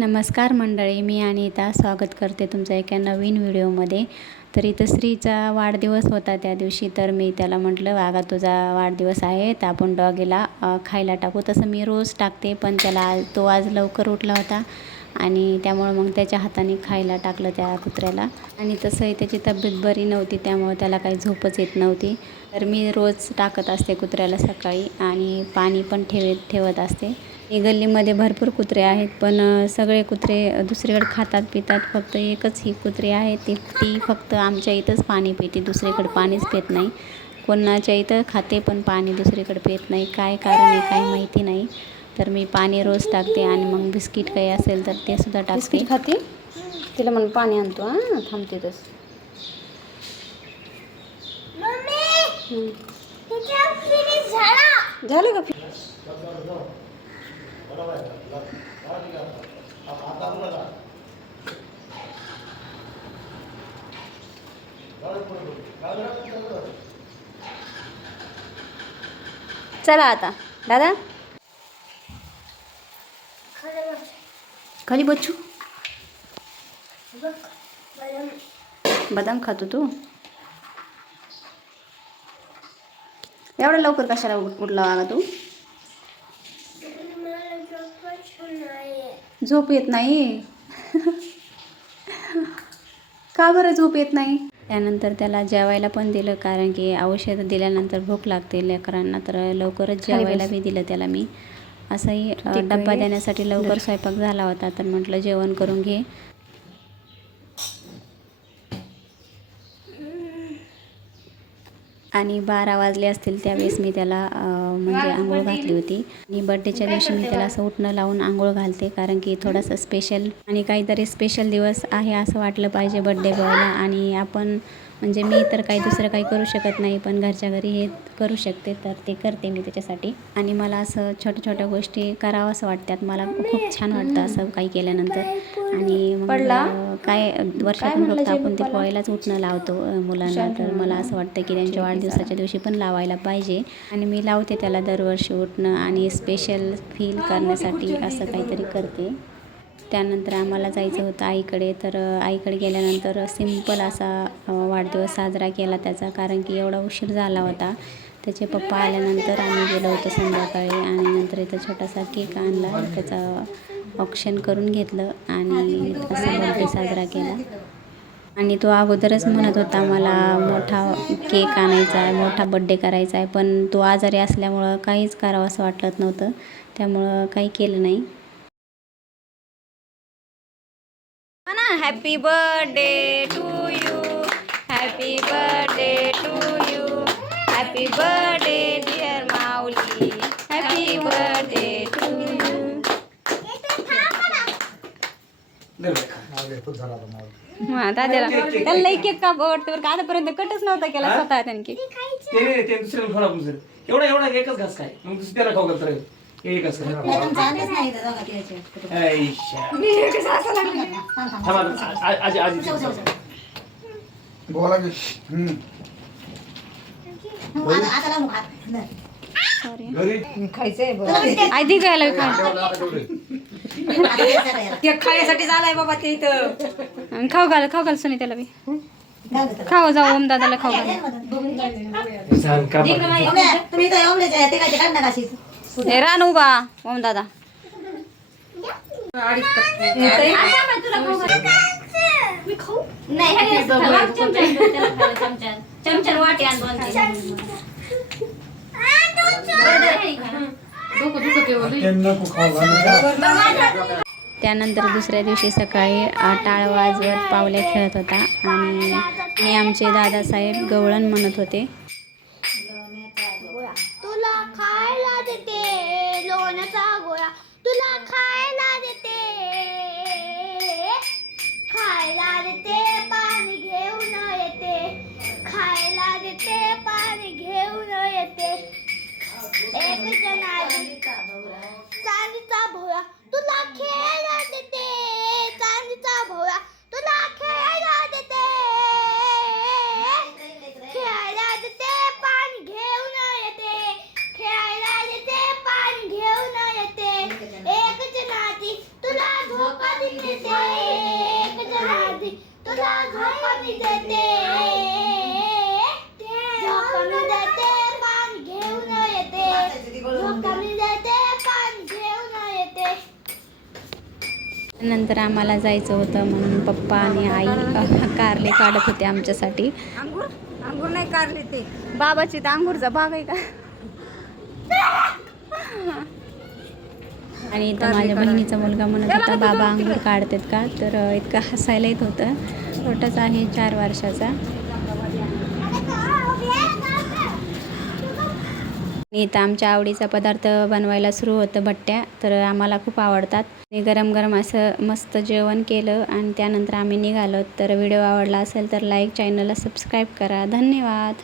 नमस्कार मंडळी मी अनिता स्वागत करते तुमच्या एका नवीन व्हिडिओमध्ये. तर इथं स्त्रीचा वाढदिवस होता त्या दिवशी तर मी त्याला म्हटलं वागा तुझा वाढदिवस आहे तर आपण डॉगीला खायला टाकू. तसं मी रोज टाकते पण त्याला आज तो आज लवकर उठला होता आणि त्यामुळं मग त्याच्या हाताने खायला टाकलं त्या कुत्र्याला. आणि तसंही त्याची तब्येत बरी नव्हती त्यामुळं त्याला काही झोपच येत नव्हती. तर मी रोज टाकत असते कुत्र्याला सकाळी आणि पाणी पण ठेवत ठेवत असते. ही गल्लीमध्ये भरपूर कुत्रे आहेत पण सगळे कुत्रे दुसरीकडे खातात पितात. फक्त एकच ही कुत्री आहे ती ती फक्त आमच्या इथंच पाणी पिते दुसरीकडे पाणीच पित नाही. कोणाच्या इथं खाते पण पाणी दुसरीकडे पित नाही. काय कारण आहे काय माहिती नाही. तर मी पाणी रोज टाकते आणि मग बिस्किट काही असेल तर ते सुद्धा टाकते. बिस्किट खाते? तिला म्हणून पाणी आणतो हां. थांबते तस. झालं का चला आता. दादा? खाली बच्चू बदाम. खातो तू. एवढं लवकर कशाला उठ- उठला तू? झोप येत नाही. का बरं झोप येत नाही? त्यानंतर त्याला जेवायला पण दिलं कारण की औषध दिल्यानंतर भूक लागते. लेकरांना तर लवकरच जेवायला बी दिलं त्याला मी. असंही डब्बा देण्यासाठी लवकर स्वयंपाक झाला होता तर म्हटलं जेवण करून घे. आणि बारा वाजले असतील त्यावेळेस मी त्याला म्हणजे आंघोळ घातली होती. आणि बड्डेच्या दिवशी मी त्याला असं उठणं लावून आंघोळ घालते कारण की थोडंसं स्पेशल आणि काहीतरी स्पेशल दिवस आहे असं वाटलं पाहिजे बड्डे बॉयला आणि आपण म्हणजे मी तर काही दुसरं काही करू शकत नाही पण घरच्या घरी हे करू शकते तर ते करते मी त्याच्यासाठी. आणि मला असं छोट्या छोट्या गोष्टी करावं असं वाटतात. मला खूप छान वाटतं असं काही केल्यानंतर. आणि मग काय वर्षातून फक्त आपण ते पोहायलाच उठणं लावतो मुलांना. तर मला असं वाटतं की त्यांच्या वाढदिवसाच्या दिवशी पण लावायला पाहिजे. आणि मी लावते त्याला दरवर्षी उठणं आणि स्पेशल फील करण्यासाठी असं काहीतरी करते. त्यानंतर आम्हाला जायचं होतं आईकडे. तर आईकडे गेल्यानंतर सिंपल असा वाढदिवस साजरा केला त्याचा. कारण की एवढा उशीर झाला होता. त्याचे पप्पा आल्यानंतर आम्ही गेलो होतो संध्याकाळी आणि नंतर इथं छोटासा केक आणला. त्याचा ऑप्शन करून घेतलं आणि असा बर्थडे साजरा केला. आणि तो अगोदरच म्हणत होता मला मोठा केक आणायचा आहे मोठा बड्डे करायचा आहे. पण तो आजारी असल्यामुळं काहीच करावं असं वाटत नव्हतं. त्यामुळं काही केलं नाही. Happy birthday to you happy birthday to you happy birthday dear Mauli happy birthday to you दादाला त्याला लई केक का बरं का आतापर्यंत कटच नव्हता केला स्वतः त्याने केक. एवढा एवढा एकच घास काय? मग त्याला खाऊ घालतो. एकच बोला की आधी खाण्यासाठी झालाय बाबा ते इथं. आणि खाऊ घाल खाऊ घाल सुनी त्याला बी खाऊ जाऊ ओम दादाला खाऊ घाल. तुम्ही हे रान उभा ओम दादा. त्यानंतर दुसऱ्या दिवशी सकाळी टाळ वाजवत पावल्या खेळत होता. आणि आणि आमचे दादासाहेब गवळण म्हणत होते. नंतर आम्हाला जायचं होतं म्हणून पप्पा आणि आई कारले काढत होते आमच्यासाठी. अंगूर? अंगूर नाही काढले ते. बाबाची तर अंगूरचा बाग आहे का? आणि इथं माझ्या बहिणीचा मुलगा म्हणत होता बाबा अंगूर काढतात का? तर इतकं हसायला येत होतं. छोटाच आहे चार वर्षाचा. आणि इथं आमच्या आवडीचा पदार्थ बनवायला सुरू होतं भट्ट्या तर आम्हाला खूप आवडतात. मी गरम गरम असं मस्त जेवण केलं आणि त्यानंतर आम्ही निघालो. तर व्हिडिओ आवडला असेल तर लाईक चॅनलला सबस्क्राईब करा. धन्यवाद!